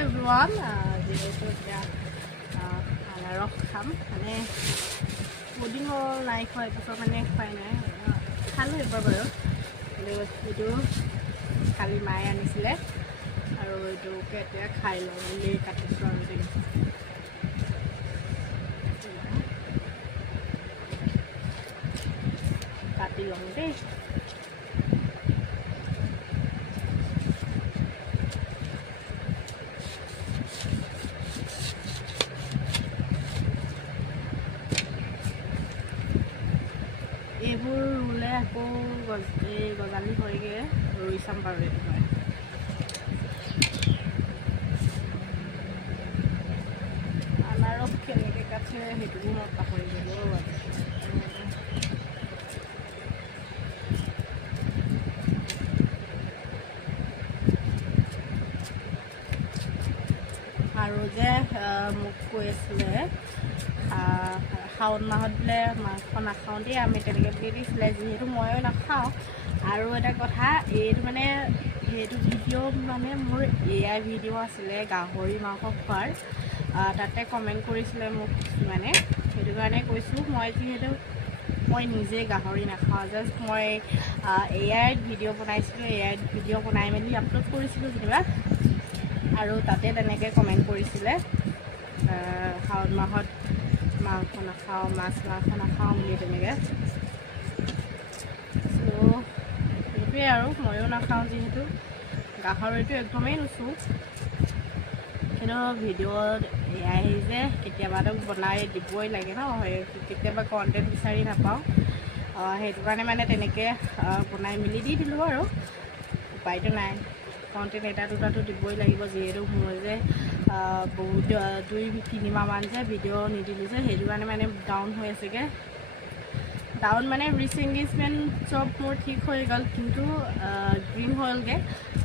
everyone যিহেতু এতিয়া আনাৰস খাম মানে বহুত দিন হ'ল নাই খোৱা এবছৰ মানে খুৱাই নাই খালোঁ এবাৰ বাৰু এইটো কালি মায়ে আনিছিলে আৰু এইটোকে এতিয়া খাই লওঁ বুলি কাটিছোঁ আৰু দেই কাটি লওঁ দেই এইবোৰ ৰুলে আকৌ গজালি হয়গৈ ৰুই চাম বাৰু এইটো মই আনাৰস কেনেকৈ কাটে সেইটোও মই পাহৰি গ'লোঁ আৰু যে মোক কৈ আছিলে শাওণ মাহত বোলে মাংস নাখাওঁ দেই আমি তেনেকৈ বুলি দিছিলে যিহেতু ময়ো নাখাওঁ আৰু এটা কথা এইটো মানে সেইটো ভিডিঅ' মানে মোৰ এআই ভিডিঅ' আছিলে গাহৰি মাংস খোৱাৰ তাতে কমেণ্ট কৰিছিলে মোক মানে সেইটো কাৰণে কৈছোঁ মই যিহেতু মই নিজে গাহৰি নাখাওঁ জাষ্ট মই এআইত ভিডিঅ' বনাইছিলোঁ এআইত ভিডিঅ' বনাই মেলি আপলোড কৰিছিলোঁ যেনিবা আৰু তাতে তেনেকৈ কমেণ্ট কৰিছিলে শাওণ মাহত মাংস নাখাওঁ মাছ মাংস নাখাওঁ বুলি তেনেকৈ চ' সেইটোৱে আৰু ময়ো নাখাওঁ যিহেতু গাহৰিটো একদমেই নুচোঁ কিন্তু ভিডিঅ'ত এয়াই যে কেতিয়াবাতো বনাই দিবই লাগে ন কেতিয়াবা কণ্টেণ্ট বিচাৰি নাপাওঁ সেইটো কাৰণে মানে তেনেকৈ বনাই মেলি দি দিলোঁ আৰু উপায়টো নাই কণ্টেণ্ট এটা দুটাটো দিবই লাগিব যিহেতু মই যে বহুত 2-3 মাহমান যে ভিডিঅ' নিদিলোঁ যে সেইটো কাৰণে মানে ডাউন হৈ আছেগৈ ডাউন মানে ৰিচ এংগেজমেণ্ট চব মোৰ ঠিক হৈ গ'ল কিন্তু গ্ৰীণ হ'লগৈ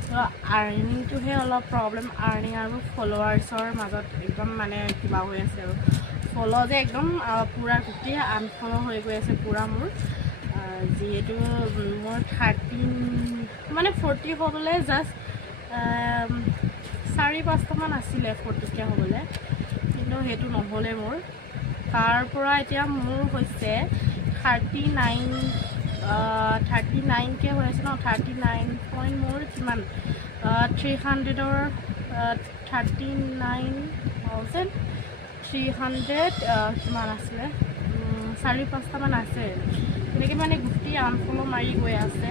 তো আৰ্নিংটোহে অলপ প্ৰব্লেম আৰ্নিং আৰু ফলোৱাৰ্ছৰ মাজত একদম মানে কিবা হৈ আছে আৰু ফল' যে একদম পূৰা গোটেই আনফল' হৈ গৈ আছে পূৰা মোৰ যিহেতু মোৰ 13 মানে 40 হ'বলৈ জাষ্ট 4-5টামান আছিলে 40কৈ হ'বলৈ কিন্তু সেইটো নহ'লে মোৰ তাৰপৰা এতিয়া মোৰ হৈছে 39কৈ হৈ আছে ন 39 মোৰ কিমান 300ৰ 39,300 কিমান আছিলে 4-5টামান আছে তেনেকৈ মানে গোটেই আনফল' মাৰি গৈ আছে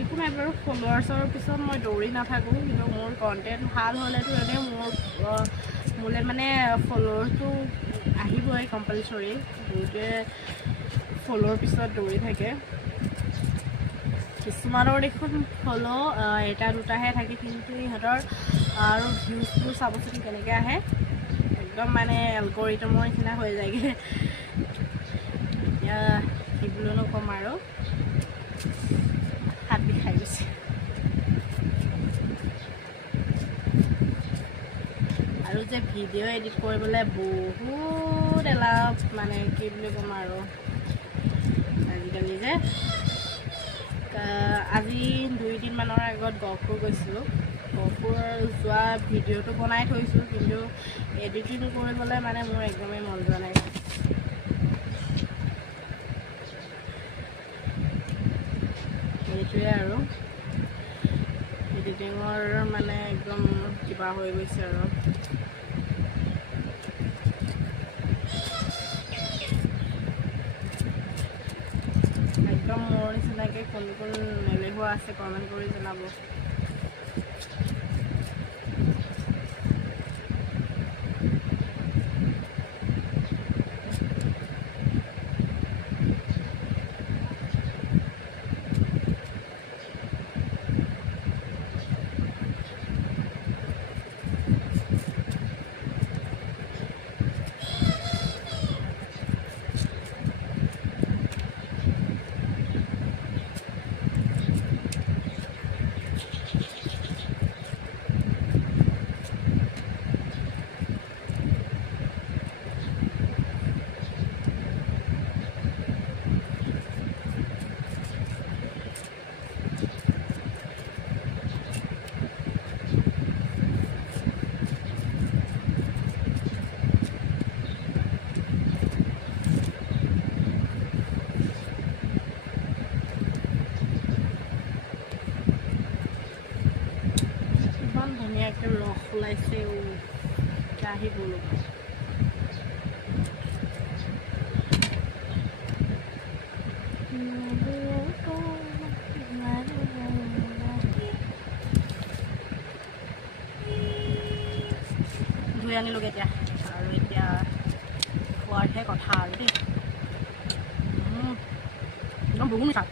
একো নাই বাৰু ফলোৱাৰ্ছৰ পিছত মই দৌৰি নাথাকোঁ কিন্তু মোৰ কণ্টেণ্ট ভাল হ'লেতো এনেই মোলৈ মানে ফলোৱাৰটো আহিবই কম্পালচৰি বহুতে ফলোৱাৰ পিছত দৌৰি থাকে কিছুমানৰ দেখোন ফ'ল' এটা দুটাহে থাকে কিন্তু ইহঁতৰ আৰু ভিউজবোৰ চাবচোন কেনেকৈ আহে একদম মানে এলগৰিথমৰ নিচিনা হৈ যায়গৈ এতিয়া কি বুলিনো ক'ম আৰু হাত বিষাই গৈছে আৰু যে ভিডিঅ' এডিট কৰিবলৈ বহুত এলাহ মানে কি বুলি ক'ম আৰু আজিকালি যে আজি 2 দিনমানৰ আগত গহপুৰ গৈছিলোঁ গহপুৰ যোৱা ভিডিঅ'টো বনাই থৈছোঁ কিন্তু এডিটিং কৰিবলৈ মানে মোৰ একদমেই মন যোৱা নাই সেইটোৱে আৰু এডিটিঙৰ মানে একদম কিবা হৈ গৈছে আৰু একদম মোৰ নিচিনাকৈ কোন কোন এলেহুৱা আছে কমেণ্ট কৰি জনাব আহি গ'লো ধুই আনিলোগৈ এতিয়া আৰু এতিয়া খোৱাৰহে কথা আৰু দেই একদম বহুত মিঠা